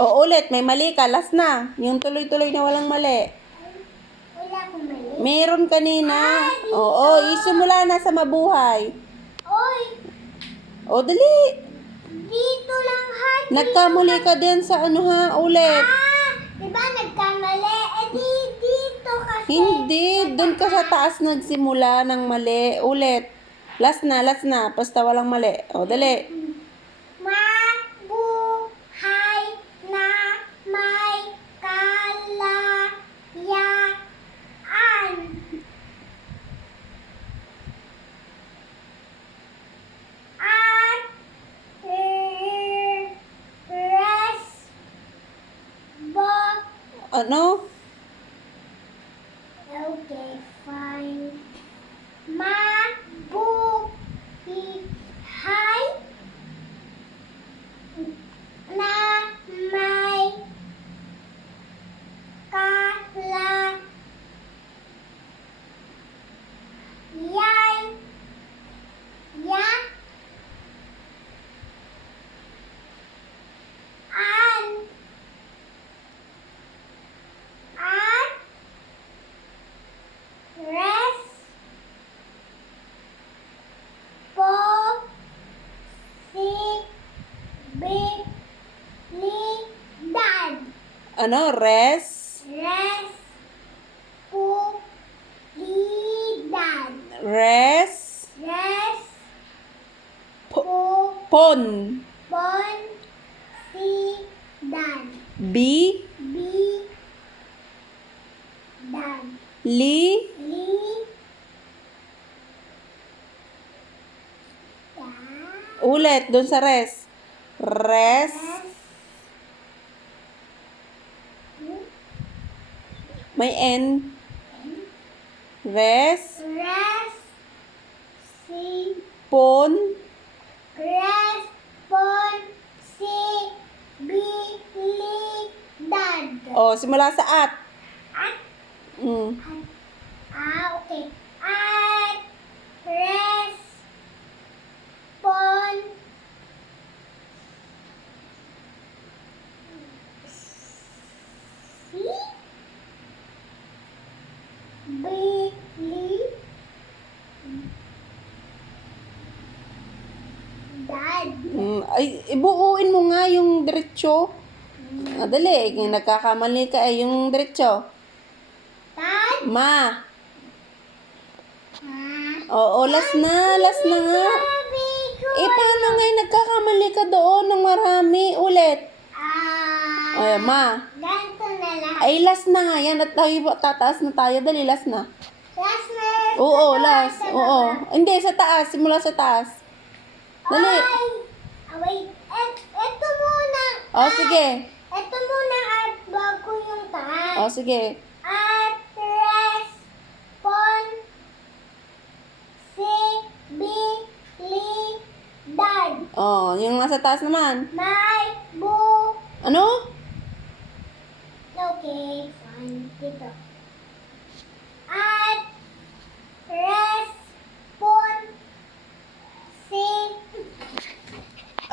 O, ulit. May mali ka. Last na. Yung tuloy-tuloy na walang mali. Wala akong mali. Meron kanina. Dito. Oo, isimula na sa mabuhay. Oy, O, dali. dito lang ha. Nagkamali ka din sa ano ha. Ulit. Diba nagkamali? Dito kasi. Hindi. Doon ka sa taas nagsimula ng mali. Ulit. Last na. Basta walang mali. O, dali. Mabuhay na may kalayaan. At Ano? okay, fine. Mabuhay na may kalayaan. At responsibilidad. Ano? Respubilidad. Pon. Responsidad. Bi. Bidad. Li. Ulit. Doon sa res. May N. Pon. Responsibilidad. O, simula sa at. At, Mm. okay. At Ay, ibuuin mo nga yung diretso. Dali. Nagkakamali ka yung diretso. Tad. Ma. Oo, last na nga. Paano nga nagkakamali ka doon ng marami? Ulit. Ay, ma. Ganito na lang. Ay, last na nga. Yan, at tayo, tataas na tayo. Dali, last na. Last na. Oo, last. Oo. Hindi, sa taas. Simula sa taas. Dali. Wait. Ito muna. Sige. Ito muna at bago yung taas. Sige. At responsibilidad. Yung nasa taas naman. May Ano? Okay, fine. Dito.